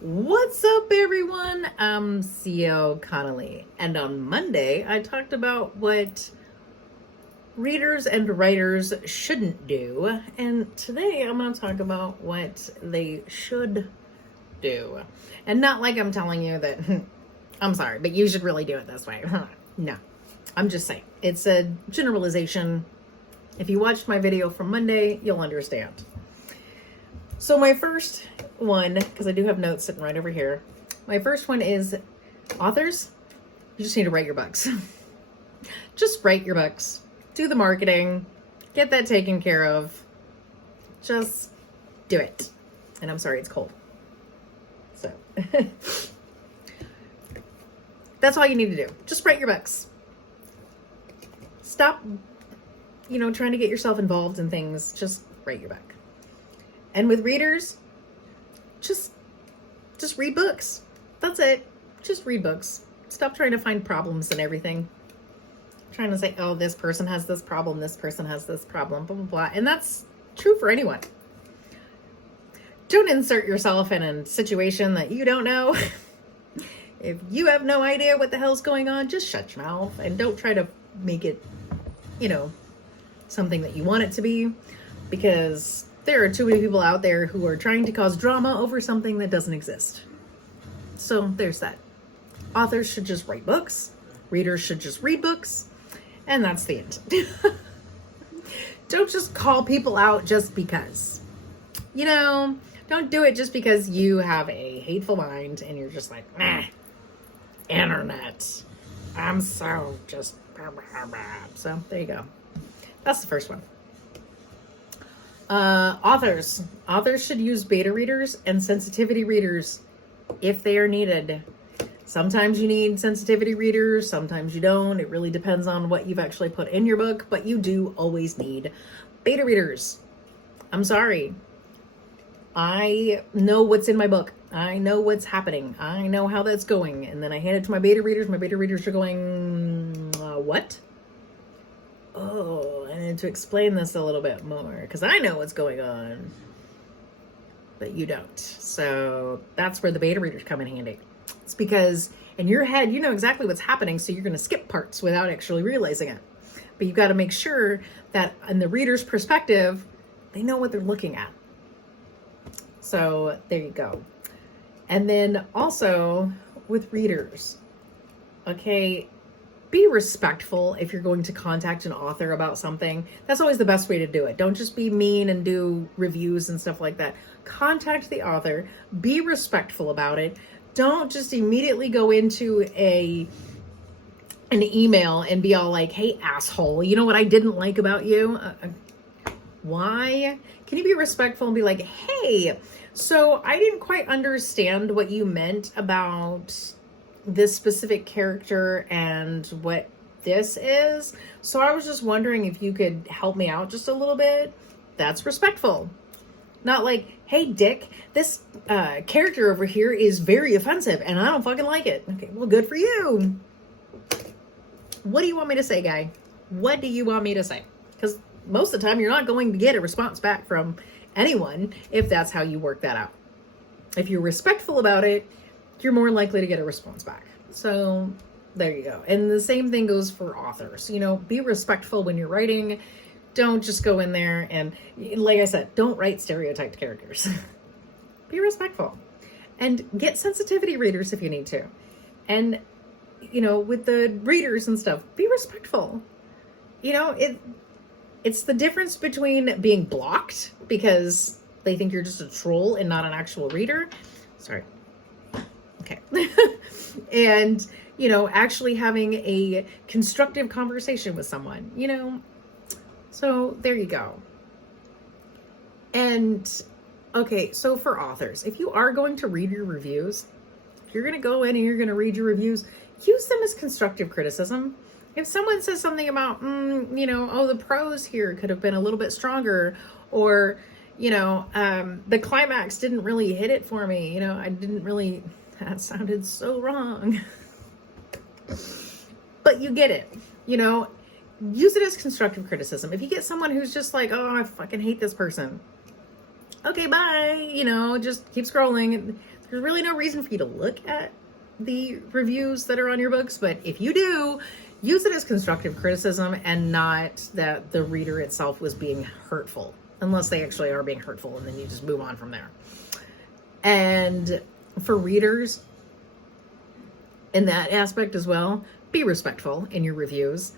What's up, everyone? I'm CEO Connolly, and on Monday I talked about what readers and writers shouldn't do, and today I'm going to talk about what they should do. And not like I'm telling you that, I'm sorry, but you should really do it this way. No, I'm just saying. It's a generalization. If you watched my video from Monday, you'll understand. So my first one, because I do have notes sitting right over here. My first one is authors, you just need to write your books. Just write your books. Do the marketing. Get that taken care of. Just do it. And I'm sorry, it's cold. So that's all you need to do. Just write your books. Stop, trying to get yourself involved in things. Just write your book. And with readers, just read books. That's it. Just read books. Stop trying to find problems in everything. Trying to say, oh, this person has this problem, this person has this problem, blah, blah, blah. And that's true for anyone. Don't insert yourself in a situation that you don't know. If you have no idea what the hell's going on, just shut your mouth and don't try to make it, something that you want it to be, because there are too many people out there who are trying to cause drama over something that doesn't exist. So there's that. Authors should just write books. Readers should just read books. And that's the end. Don't just call people out just because. Don't do it just because you have a hateful mind and you're just like, internet. I'm so just... So there you go. That's the first one. Authors should use beta readers and sensitivity readers if they are needed. Sometimes you need sensitivity readers, sometimes you don't. It really depends on what you've actually put in your book, but you do always need beta readers. I'm sorry. I know what's in my book. I know what's happening. I know how that's going. And then I hand it to my beta readers. My beta readers are going, what? Oh, I need to explain this a little bit more because I know what's going on, but you don't. So that's where the beta readers come in handy. It's because in your head, you know exactly what's happening, so you're going to skip parts without actually realizing it. But you've got to make sure that in the reader's perspective, they know what they're looking at. So there you go. And then also with readers, okay, be respectful if you're going to contact an author about something. That's always the best way to do it. Don't just be mean and do reviews and stuff like that. Contact the author. Be respectful about it. Don't just immediately go into an email and be all like, hey, asshole, you know what I didn't like about you? Why? Can you be respectful and be like, hey, so I didn't quite understand what you meant about this specific character and what this is. So I was just wondering if you could help me out just a little bit. That's respectful. Not like, hey, dick, this character over here is very offensive and I don't fucking like it. Okay, well, good for you. What do you want me to say, guy? What do you want me to say? Because most of the time you're not going to get a response back from anyone if that's how you work that out. If you're respectful about it, you're more likely to get a response back. So there you go. And the same thing goes for authors. Be respectful when you're writing. Don't just go in there and, like I said, don't write stereotyped characters. Be respectful. And get sensitivity readers if you need to. And, with the readers and stuff, be respectful. It's the difference between being blocked because they think you're just a troll and not an actual reader. Sorry. Okay. And, actually having a constructive conversation with someone, So there you go. And, okay, so for authors, if you are going to read your reviews, if you're going to go in and you're going to read your reviews, use them as constructive criticism. If someone says something about, the prose here could have been a little bit stronger, or, the climax didn't really hit it for me. That sounded so wrong. But you get it, use it as constructive criticism. If you get someone who's just like, oh, I fucking hate this person. Okay, bye. Just keep scrolling. There's really no reason for you to look at the reviews that are on your books, but if you do, use it as constructive criticism and not that the reader itself was being hurtful, unless they actually are being hurtful, and then you just move on from there. And for readers, in that aspect as well, be respectful in your reviews.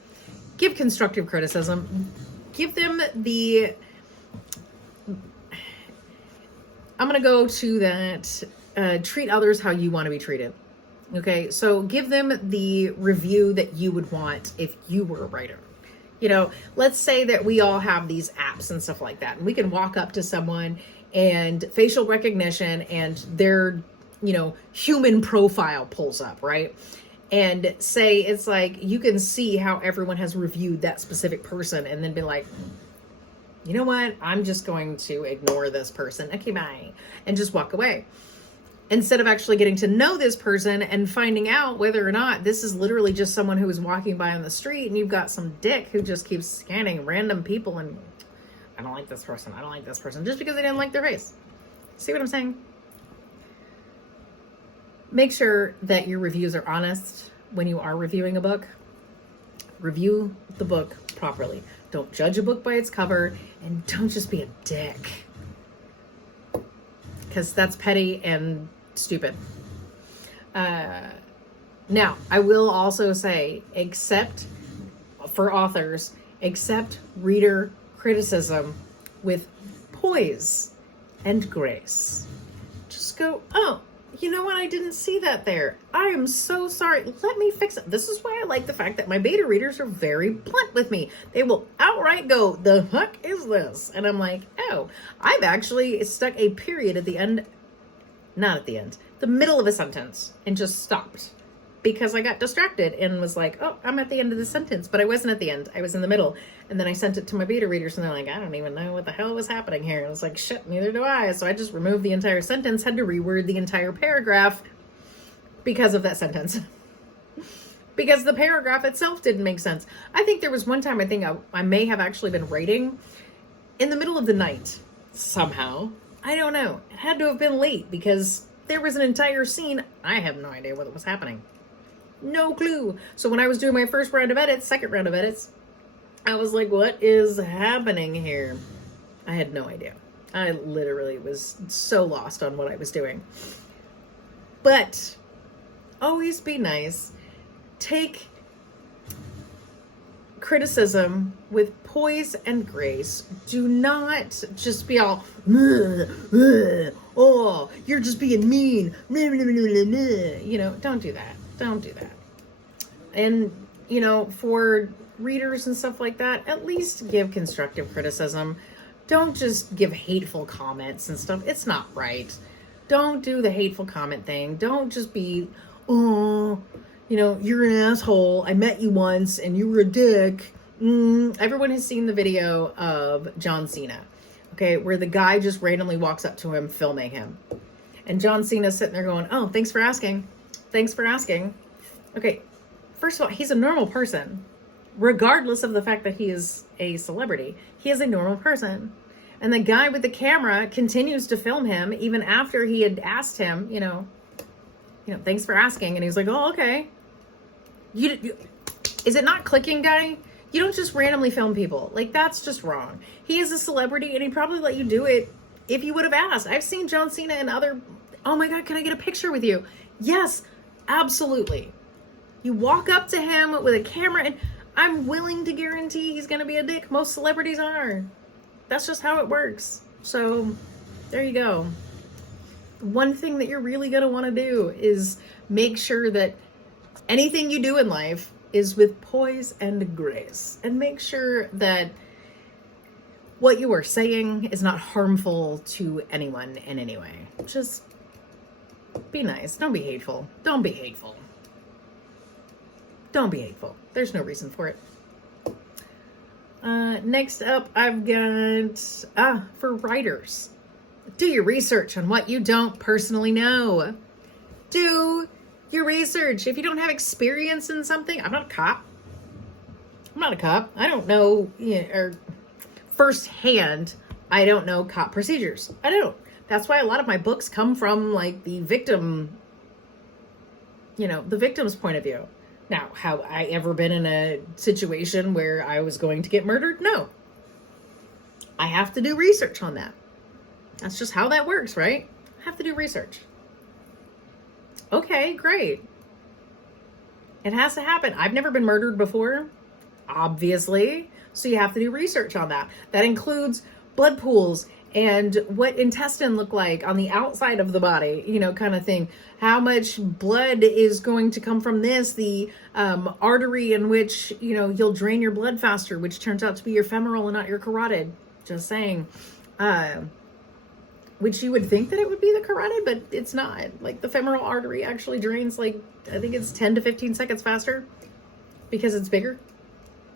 Give constructive criticism. Give them the... I'm going to go to that, treat others how you want to be treated. Okay, so give them the review that you would want if you were a writer. You know, let's say that we all have these apps and stuff like that, and we can walk up to someone and facial recognition and their, you know, human profile pulls up, right? And say it's like, you can see how everyone has reviewed that specific person and then be like, you know what? I'm just going to ignore this person. Okay, bye. And just walk away. Instead of actually getting to know this person and finding out whether or not this is literally just someone who is walking by on the street, and you've got some dick who just keeps scanning random people and, I don't like this person, I don't like this person, just because they didn't like their face. See what I'm saying? Make sure that your reviews are honest when you are reviewing a book. Review the book properly. Don't judge a book by its cover, and don't just be a dick, because that's petty and stupid. Now, I will also say, except for authors, accept reader criticism with poise and grace. Just go, oh, you know what? I didn't see that there. I am so sorry. Let me fix it. This is why I like the fact that my beta readers are very blunt with me. They will outright go, the heck is this? And I'm like, oh, I've actually stuck a period at the end, not at the end, the middle of a sentence, and just stopped because I got distracted and was like, oh, I'm at the end of the sentence, but I wasn't at the end. I was in the middle. And then I sent it to my beta readers, and they're like, I don't even know what the hell was happening here. And I was like, shit, neither do I. So I just removed the entire sentence, had to reword the entire paragraph because of that sentence. Because the paragraph itself didn't make sense. I think there was one time, I think I may have actually been writing in the middle of the night somehow. I don't know. It had to have been late because there was an entire scene. I have no idea what was happening. No clue. So when I was doing my first round of edits, second round of edits, I was like, what is happening here? I had no idea. I literally was so lost on what I was doing. But always be nice. Take criticism with poise and grace. Do not just be all, oh, you're just being mean. You know, don't do that. Don't do that. And, you know, for readers and stuff like that, at least give constructive criticism. Don't just give hateful comments and stuff. It's not right. Don't do the hateful comment thing. Don't just be, oh, you know, you're an asshole. I met you once and you were a dick. Everyone has seen the video of John Cena, okay, where the guy just randomly walks up to him filming him. And John Cena's sitting there going, oh, thanks for asking. Thanks for asking. Okay, first of all, he's a normal person. Regardless of the fact that he is a celebrity, he is a normal person. And the guy with the camera continues to film him even after he had asked him, you know, thanks for asking. And he's like, oh, okay. You, is it not clicking, guy? You don't just randomly film people. Like, that's just wrong. He is a celebrity, and he'd probably let you do it if you would have asked. I've seen John Cena and other, oh my God, can I get a picture with you? Yes, absolutely. You walk up to him with a camera, and I'm willing to guarantee he's going to be a dick. Most celebrities are. That's just how it works. So there you go. One thing that you're really going to want to do is make sure that anything you do in life is with poise and grace. And make sure that what you are saying is not harmful to anyone in any way. Just be nice. Don't be hateful. Don't be hateful. Don't be hateful. There's no reason for it. Next up, I've got, for writers, do your research on what you don't personally know. Do your research. If you don't have experience in something, I'm not a cop. I don't know, or firsthand, I don't know cop procedures. I don't. That's why a lot of my books come from like the victim, the victim's point of view. Now, have I ever been in a situation where I was going to get murdered? No. I have to do research on that. That's just how that works, right? I have to do research. Okay, great. It has to happen. I've never been murdered before, obviously. So you have to do research on that. That includes blood pools and what intestine look like on the outside of the body, kind of thing. How much blood is going to come from this, the artery in which, you'll drain your blood faster, which turns out to be your femoral and not your carotid. Just saying. Which you would think that it would be the carotid, but it's not. Like the femoral artery actually drains I think it's 10 to 15 seconds faster because it's bigger.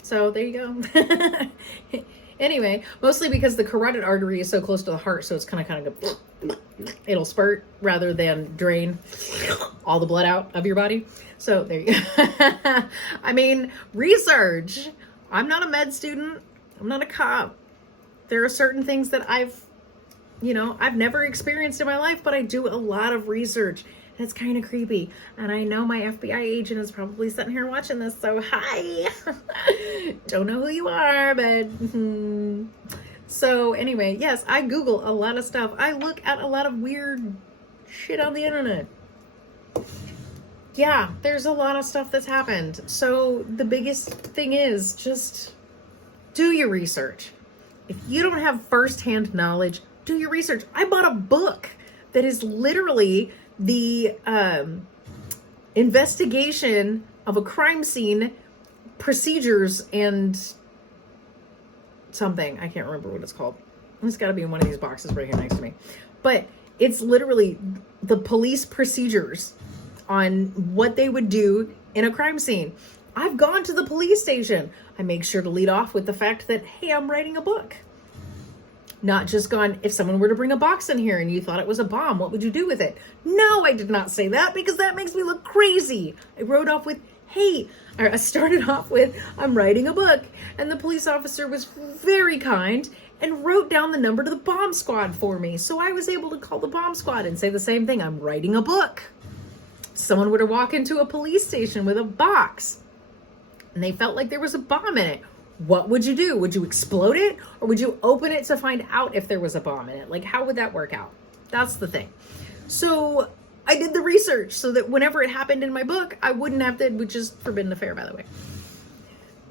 So there you go. Anyway, mostly because the carotid artery is so close to the heart, so it's kind of go, it'll spurt rather than drain all the blood out of your body. So there you go. I mean, research. I'm not a med student. I'm not a cop. There are certain things that I've never experienced in my life, but I do a lot of research. And it's kind of creepy. And I know my FBI agent is probably sitting here watching this, so hi. Don't know who you are, but So anyway, yes, I Google a lot of stuff. I look at a lot of weird shit on the internet. Yeah, there's a lot of stuff that's happened. So the biggest thing is just do your research. If you don't have firsthand knowledge, do your research. I bought a book that is literally the investigation of a crime scene, procedures, and something. I can't remember what it's called. It's got to be in one of these boxes right here next to me. But it's literally the police procedures on what they would do in a crime scene. I've gone to the police station. I make sure to lead off with the fact that, hey, I'm writing a book. Not just gone, if someone were to bring a box in here and you thought it was a bomb, what would you do with it? No, I did not say that because that makes me look crazy. I wrote off with, hey, or I started off with, I'm writing a book. And the police officer was very kind and wrote down the number to the bomb squad for me. So I was able to call the bomb squad and say the same thing. I'm writing a book. Someone were to walk into a police station with a box and they felt like there was a bomb in it. What would you do? Would you explode it? Or would you open it to find out if there was a bomb in it? Like, how would that work out? That's the thing. So I did the research so that whenever it happened in my book, I wouldn't have to, which is Forbidden Affair, by the way.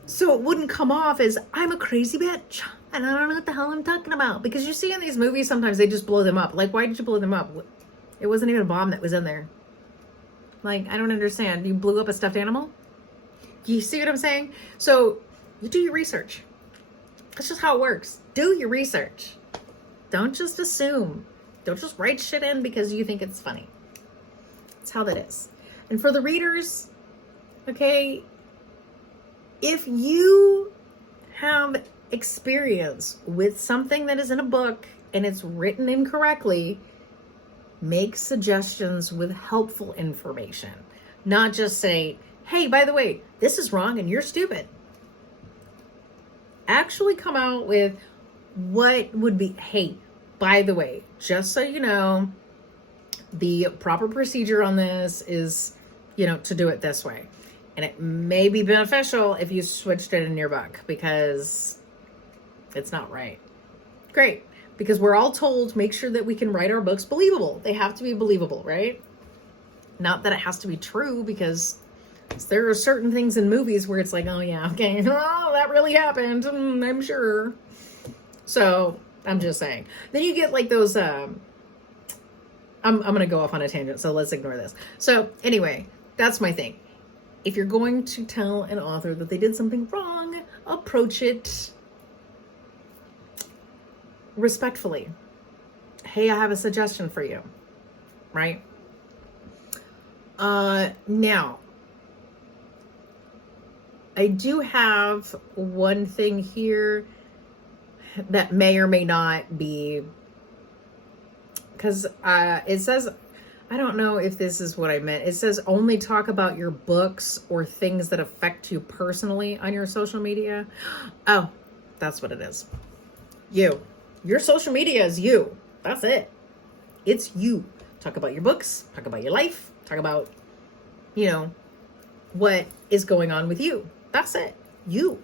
So it wouldn't come off as, I'm a crazy bitch and I don't know what the hell I'm talking about. Because you see in these movies, sometimes they just blow them up. Like, why did you blow them up? It wasn't even a bomb that was in there. Like, I don't understand. You blew up a stuffed animal? You see what I'm saying? So you do your research. That's just how it works. Do your research. Don't just assume. Don't just write shit in because you think it's funny. That's how that is. And for the readers, okay, if you have experience with something that is in a book and it's written incorrectly, make suggestions with helpful information. Not just say, hey, by the way, this is wrong and you're stupid. Actually come out with what would be, hey, by the way, just so you know, the proper procedure on this is, to do it this way. And it may be beneficial if you switched it in your book because it's not right. Great. Because we're all told, make sure that we can write our books believable. They have to be believable, right? Not that it has to be true, because there are certain things in movies where it's like, oh yeah, okay, oh, that really happened, I'm sure. So I'm just saying. Then you get like those, I'm going to go off on a tangent, so let's ignore this. So anyway, that's my thing. If you're going to tell an author that they did something wrong, approach it respectfully. Hey, I have a suggestion for you, right? Now, I do have one thing here that may or may not be, because it says, I don't know if this is what I meant. It says only talk about your books or things that affect you personally on your social media. Oh, that's what it is. Your social media is you. That's it. It's you. Talk about your books, talk about your life, talk about, you know, what is going on with you. That's it. You.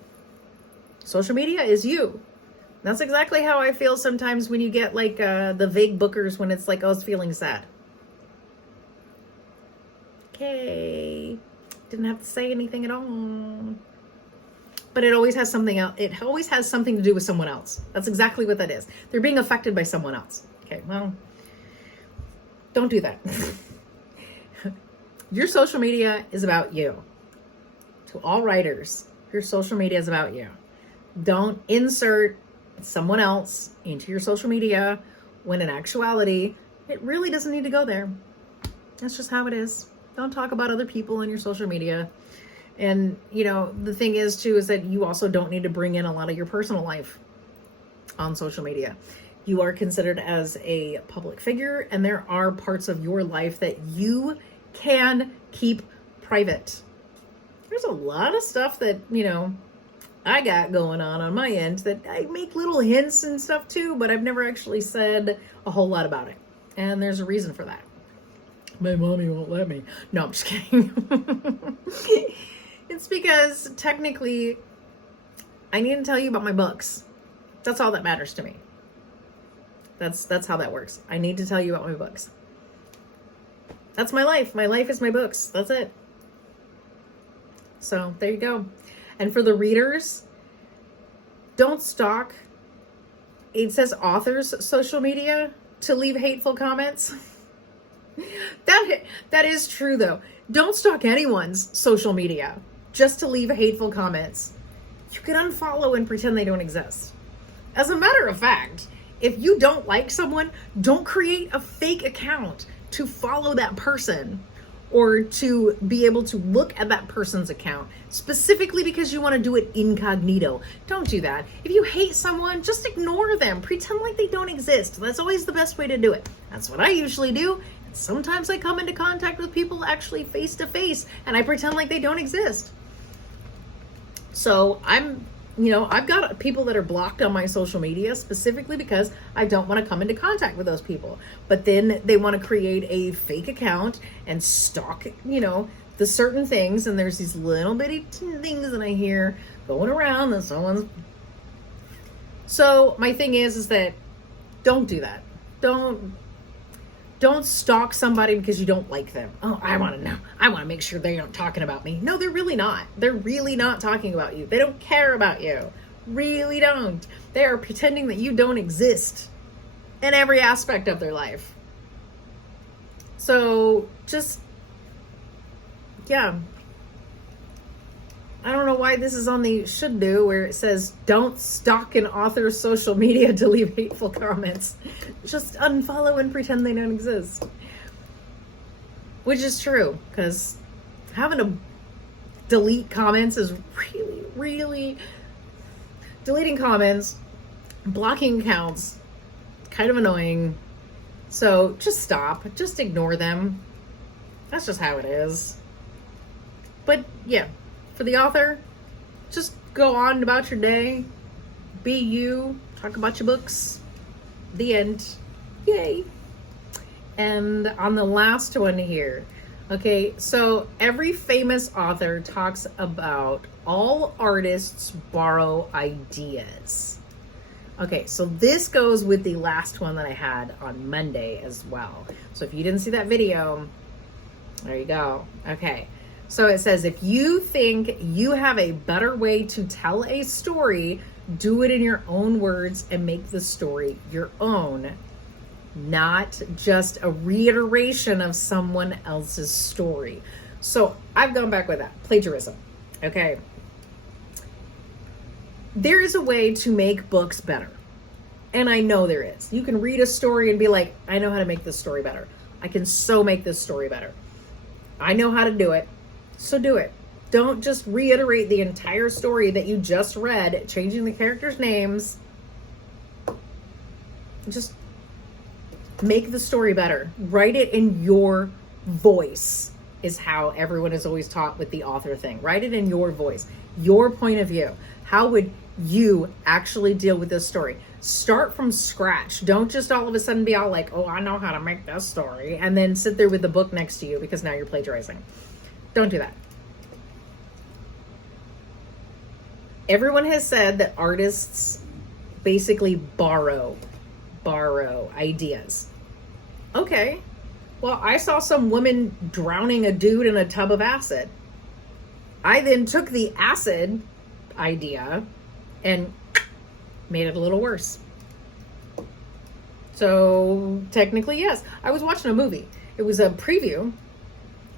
Social media is you. That's exactly how I feel sometimes when you get like the vague bookers when it's like, oh, I was feeling sad. Okay. Didn't have to say anything at all. But it always has something else. It always has something to do with someone else. That's exactly what that is. They're being affected by someone else. Okay, well, don't do that. Your social media is about you. To all writers, your social media is about you. Don't insert someone else into your social media when in actuality, it really doesn't need to go there. That's just how it is. Don't talk about other people in your social media. And, you know, the thing is too, is that you also don't need to bring in a lot of your personal life on social media. You are considered as a public figure, and there are parts of your life that you can keep private. There's a lot of stuff that, you know, I got going on my end that I make little hints and stuff too, but I've never actually said a whole lot about it. And there's a reason for that. My mommy won't let me. No, I'm just kidding. It's because technically I need to tell you about my books. That's all that matters to me. That's how that works. I need to tell you about my books. That's my life. My life is my books. That's it. So there you go. And for the readers, don't stalk. It says authors' social media to leave hateful comments. That is true though. Don't stalk anyone's social media just to leave hateful comments. You can unfollow and pretend they don't exist. As a matter of fact, if you don't like someone, don't create a fake account to follow that person or to be able to look at that person's account specifically because you want to do it incognito. Don't do that. If you hate someone, just ignore them. Pretend like they don't exist. That's always the best way to do it. That's what I usually do. Sometimes I come into contact with people actually face to face and I pretend like they don't exist. So I've got people that are blocked on my social media specifically because I don't want to come into contact with those people. But then they want to create a fake account and stalk, the certain things. And there's these little bitty things that I hear going around that someone's. So my thing is that don't do that. Don't stalk somebody because you don't like them. Oh, I want to know. I want to make sure they aren't talking about me. No, they're really not. They're really not talking about you. They don't care about you. Really don't. They are pretending that you don't exist in every aspect of their life. So just, I don't know why this is on the should do where it says don't stalk an author's social media to leave hateful comments. Just unfollow and pretend they don't exist. Which is true, because having to delete comments is really, really deleting comments, blocking accounts, kind of annoying. So just stop. Just ignore them. That's just how it is. But yeah. For the author, just go on about your day, be you, talk about your books, the end. Yay. And on the last one here, okay, so every famous author talks about all artists borrow ideas. Okay, so this goes with the last one that I had on Monday as well. So if you didn't see that video, there you go. Okay. So it says, if you think you have a better way to tell a story, do it in your own words and make the story your own, not just a reiteration of someone else's story. So I've gone back with that. Plagiarism. Okay. There is a way to make books better. And I know there is. You can read a story and be like, I know how to make this story better. I can so make this story better. I know how to do it. So do it. Don't just reiterate the entire story that you just read, changing the characters' names. Just make the story better. Write it in your voice. is how everyone is always taught with the author thing. Write it in your voice, your point of view. How would you actually deal with this story? Start from scratch. Don't just all of a sudden be all like, oh, I know how to make this story, and then sit there with the book next to you because now you're plagiarizing. Don't do that. Everyone has said that artists basically borrow ideas. Okay. Well, I saw some woman drowning a dude in a tub of acid. I then took the acid idea and made it a little worse. So technically, yes. I was watching a movie. It was a preview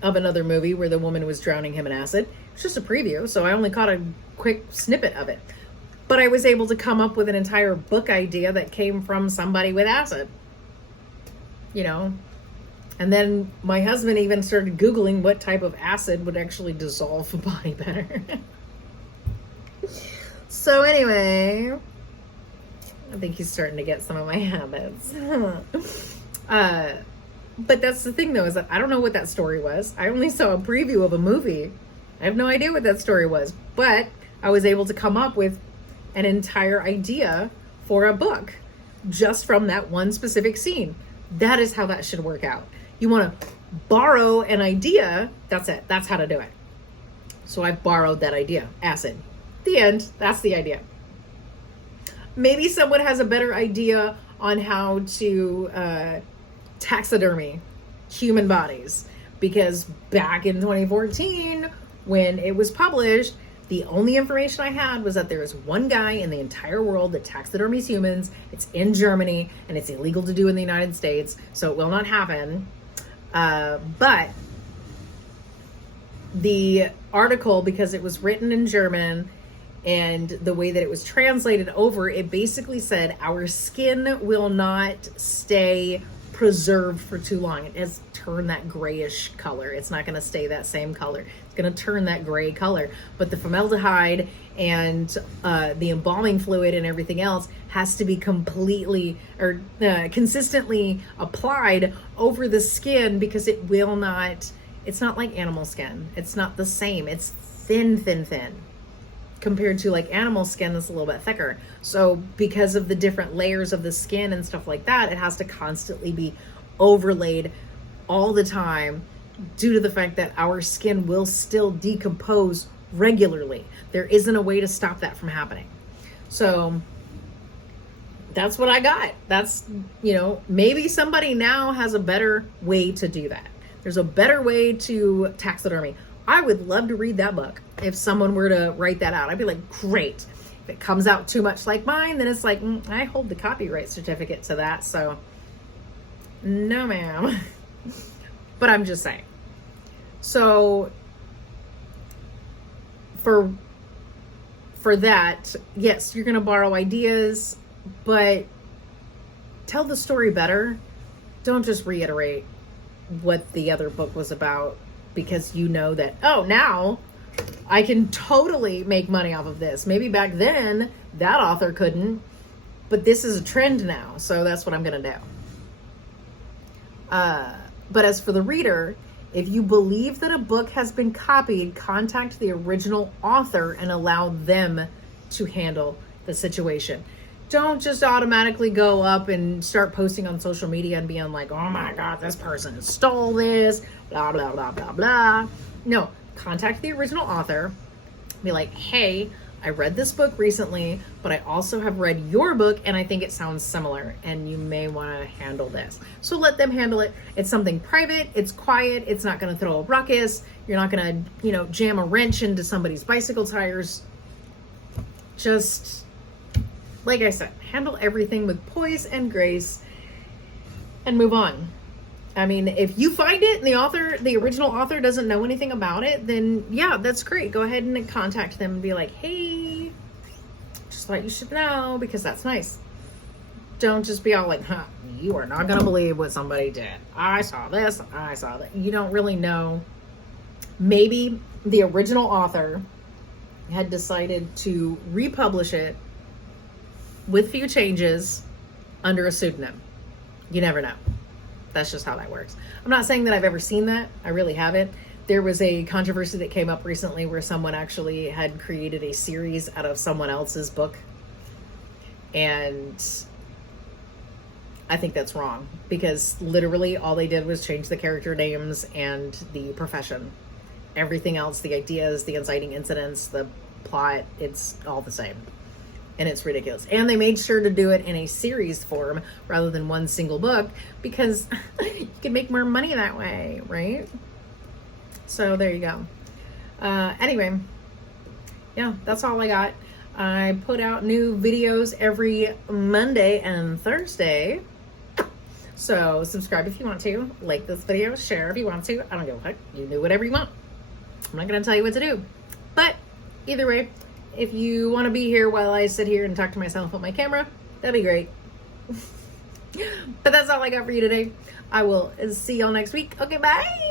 of another movie where the woman was drowning him in acid. It's just a preview, so I only caught a quick snippet of it. But I was able to come up with an entire book idea that came from somebody with acid. You know? And then my husband even started Googling what type of acid would actually dissolve a body better. So anyway, I think he's starting to get some of my habits. But that's the thing though, is that I don't know what that story was. I only saw a preview of a movie. I have no idea what that story was, but I was able to come up with an entire idea for a book just from that one specific scene. That is how that should work out. You want to borrow an idea. That's it. That's how to do it. So I borrowed that idea. Acid. The end. That's the idea. Maybe someone has a better idea on how to taxidermy human bodies, because back in 2014 when it was published, the only information I had was that there is one guy in the entire world that taxidermies humans. It's in Germany and it's illegal to do in the United States, so it will not happen. But the article, because it was written in German and the way that it was translated over, it basically said our skin will not stay preserved for too long. It has turned that grayish color. It's not going to stay that same color. It's going to turn that gray color. But the formaldehyde and the embalming fluid and everything else has to be completely or consistently applied over the skin, because it will not, it's not like animal skin. It's not the same. It's thin compared to like animal skin that's a little bit thicker. So because of the different layers of the skin and stuff like that, it has to constantly be overlaid all the time, due to the fact that our skin will still decompose regularly. There isn't a way to stop that from happening. So that's what I got. That's, you know, maybe somebody now has a better way to do that. There's a better way to taxidermy. I would love to read that book. If someone were to write that out, I'd be like, great. If it comes out too much like mine, then it's like, I hold the copyright certificate to that. So no, ma'am. But I'm just saying. So for that, yes, you're going to borrow ideas, but tell the story better. Don't just reiterate what the other book was about, because you know that, oh, now I can totally make money off of this. Maybe back then that author couldn't, but this is a trend now, so that's what I'm going to do. But as for the reader, if you believe that a book has been copied, contact the original author and allow them to handle the situation. Don't just automatically go up and start posting on social media and being like, oh my God, this person stole this, blah, blah, blah, blah, blah. No, contact the original author. Be like, hey, I read this book recently, but I also have read your book and I think it sounds similar and you may want to handle this. So let them handle it. It's something private. It's quiet. It's not going to throw a ruckus. You're not going to, jam a wrench into somebody's bicycle tires. Just, like I said, handle everything with poise and grace and move on. I mean, if you find it and the original author doesn't know anything about it, then yeah, that's great. Go ahead and contact them and be like, hey, just thought you should know, because that's nice. Don't just be all like, you are not going to believe what somebody did. I saw this, I saw that. You don't really know. Maybe the original author had decided to republish it with few changes under a pseudonym. You never know. That's just how that works. I'm not saying that I've ever seen that. I really haven't. There was a controversy that came up recently where someone actually had created a series out of someone else's book. And I think that's wrong, because literally all they did was change the character names and the profession. Everything else, the ideas, the inciting incidents, the plot, it's all the same. And it's ridiculous. And they made sure to do it in a series form rather than one single book, because you can make more money that way, right? So there you go. Anyway, yeah, that's all I got. I put out new videos every Monday and Thursday. So subscribe if you want to. Like this video, share if you want to. I don't give a fuck. You do whatever you want. I'm not going to tell you what to do. But either way, if you want to be here while I sit here and talk to myself on my camera, that'd be great. But that's all I got for you today. I will see y'all next week. Okay, bye.